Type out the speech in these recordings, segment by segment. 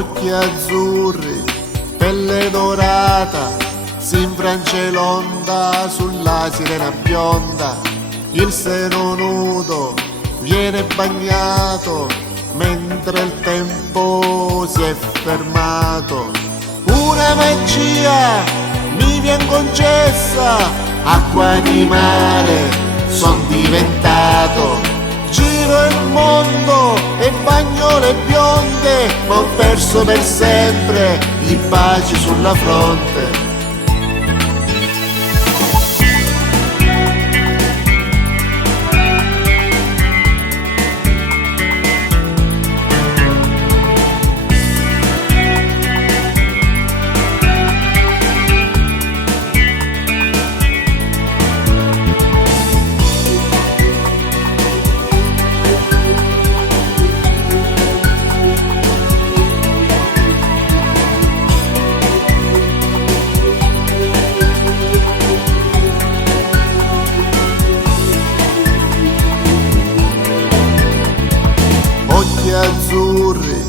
occhi azzurri, pelle dorata, si infrange l'onda sulla sirena bionda, il seno nudo viene bagnato mentre il tempo si è fermato. Una magia mi vien concessa, acqua di mare son diventato. Giro il mondo e bagno le bionde, ma ho perso per sempre i baci sulla fronte. Occhi azzurri,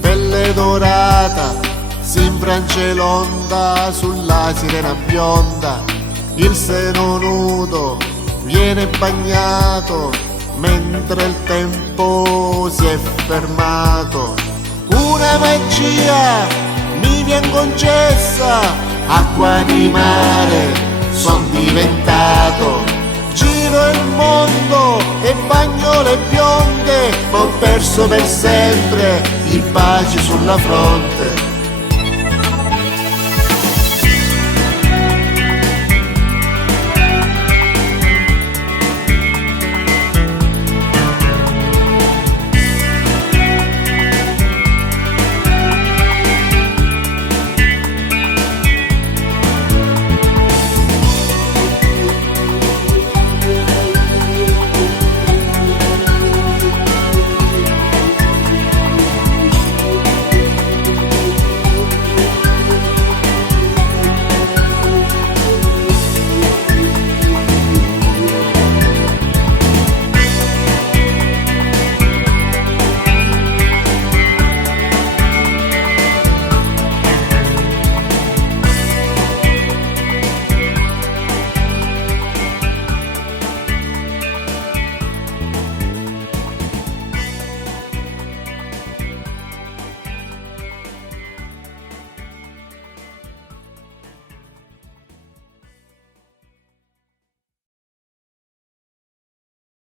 pelle dorata, si infrange l'onda sulla sirena bionda, il seno nudo viene bagnato mentre il tempo si è fermato. Una magia mi vien concessa, acqua di mare son diventato. Giro il mondo e bagno le bionde, ma ho perso per sempre i baci sulla fronte.